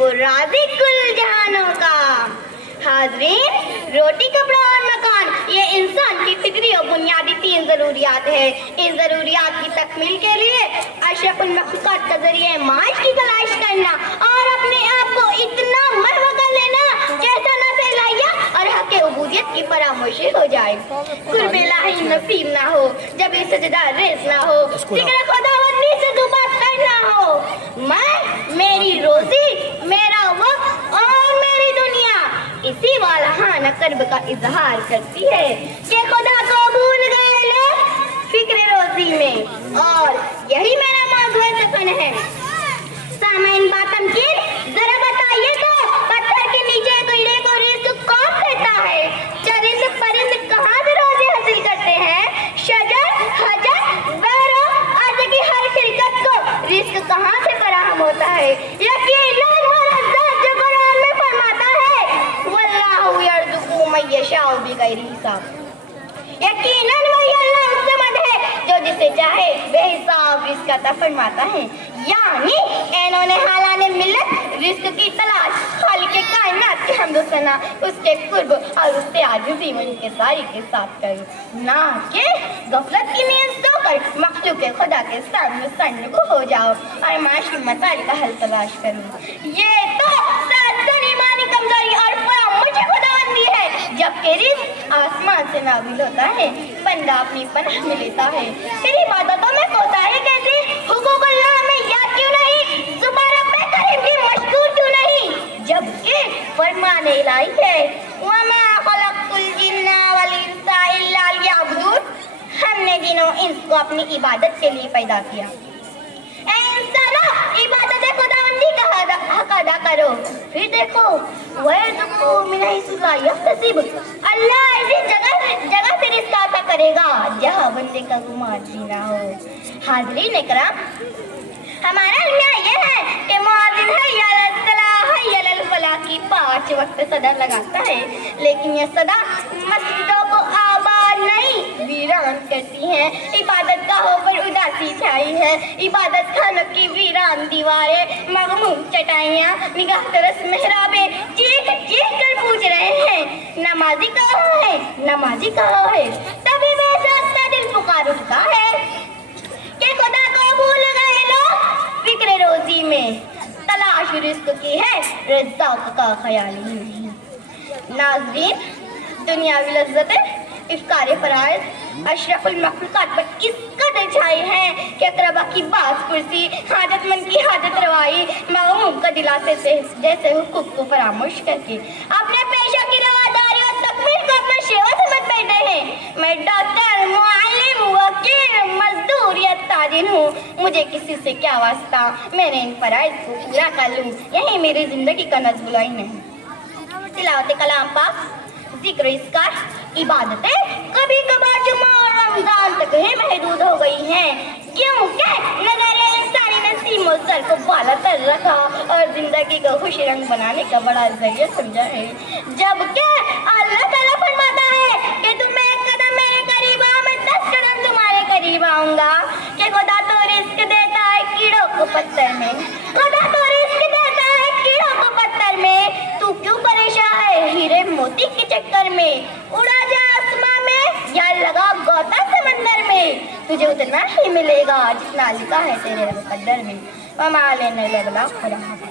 वो राज़ी कुल जहानों का। हाज़रीन, रोटी, कपड़ा और मकान ये इंसान की फितरी और बुनियादी 3 ज़रूरियात है। इस ज़रूरियात की तकमील के लिए अशरफुल मखलूक़ात का ज़रिए माश की तलाश करना और अपने आप को इतना मरवा कर लेना जैसा न फैलाइया और हक़ उबूदियत की फरामोशी हो जाए, कुर्ब इलाही नसीब ना हो, जब इस सजदा रेज़ ना हो, ज़िक्र खुदावंदी से दुबात करना हो। मैं, मेरी रोज़ी, मेरा वक्त और मेरी दुनिया इसी वालहाना कर्ब का इजहार करती है कि खुदा को भूल गए लोग फिक्र रोज़ी में, और यही मेरा मौज़ूए सफ़न है। सामईन बातमकीन, जरा बताइए तो पत्थर के नीचे कीड़े को रिज़्क़ कौन देता है? चरिंद परिंद कहाँ से रोज़ी हासिल करते हैं? शजर, हजर, बैरो आदि की हर खिलकत को रिज़्क़ कहाँ से फराहम होता है? यकीनन वो रज़्ज़ाक़ जो कुरान में फरमाता है, वल्लाहु यर्ज़ुक़ु मन यशाअ बिग़ैरि हिसाब। यकीनन वही अल्लाह उससे मद है जो जिसे चाहे बेहिसाब रिज़्क़ अता फरमाता है। यानी इन्होंने हालाने मिल्लत रिज़्क़ की तलाश खालिक़े कायनात के हम्द व सना, उसके कुर्ब और उससे आजिज़ी में इंकिसारी के साथ करी, ना कि गफलत की नीयत सोकर मखलूक़े खुदा के सामने सन्नगो हो जाओ और माशी मसाइल का हल तलाश करो। ये तो सरासर ईमानी कमजोरी और फरामुशी खुदाबंदी है। जबकि रिज़्क़ आसमान से नाज़िल होता है, बंदा अपनी पनाह में लेता है। फिर इबादतों में कोताही कैसे? हुकूक अल्लाह में याद क्यों नहीं? ज़ुबान रब्बे करीम की मशकूर क्यों नहीं? जबकि फरमान इलाही है, वमा खलक़तुल जिन्ना वल इंसा इल्ला लियअबुदून, हमने जिन्नो इंस को अपनी इबादत के लिए पैदा किया। ऐ इंसानो, इबादत खुदावंदी का हक अदा करो। फिर देखो, वयर्ज़ुक़ु मिन हैसु ला यहतसिब, अल्लाह ऐसी जगह से रिज़्क़ अता करेगा जहाँ बंदे का गुमान भी ना हो। हाज़रीन इकराम, हमारा इल्म ये है कि मुअज़्ज़िन हय्य अलल सलाह हय्य अलल फलाह की 5 वक्त सदा लगाता है, लेकिन ये सदा मस्जिदों को आबाद नहीं वीरान करती है। इबादत गाहों पर उदासी छाई है, इबादत खानों की वीरान दीवारें, मग़मूम चटाइयाँ, निगाह तरस मेहराबें चीख चीख कर पूछ रहे हैं, नमाज़ी कहाँ है, नमाज़ी कहाँ है? तभी बेज़ास्ता दिल पुकार उठता है कि खुदा को भूल गए लोग फिक्र रोज़ी में, तलाश रिज़्क़ की है, रज़्ज़ाक़ का ख्याल ही नहीं। नाज़रीन, दुनियावी लज़्ज़तें, इफ़्तार फ़राइज़ अशरफुल मखलूक़ात पर इस कदर छाए हैं कि अक़रबा की बास कुर्सी, हाजतमंद की हाजत रवाई, मग़मूम का दिलासे से जैसे हुकूक को फरामोश करके अपने पेशा की रवादारी और तकमील को अपना शेवा समझ बैठे हैं। मैं डॉक्टर, मुअल्लिम, वकील, मज़दूर या ताजिर हूँ, मुझे किसी से क्या वास्ता, मैंने इन फ़राइज़ को पूरा कर लूँ, यही मेरी ज़िंदगी का नज़्म नहीं। तिलावत कलाम पाक, ज़िक्र इस्कार, इबादतें कभी कभार जुमा और रमजान तक ही महदूद हो गई हैं, क्योंकि नज़र इंसानी ने सीमों सर को बाला कर रखा और जिंदगी को खुश रंग बनाने का बड़ा जरिया समझा है। जबकि अल्लाह ताला फरमाता है कि तुम एक कदम मेरे करीब आओ, मैं 10 कदम तुम्हारे करीब आऊंगा। कि खुदा तो रिज़्क़ देता है कीड़ों को पत्थर में, खुदा तो रिज़्क़ देता है कीड़ों को पत्थर में, तू क्यों परेशान है हीरे मोती के चक्कर में? उड़ा जा आसमां में या लगा गोता समंदर में, तुझे उतना ही मिलेगा जितना लिखा है तेरे मुक़द्दर में। वमा अलैना इल्ला अल बलाग।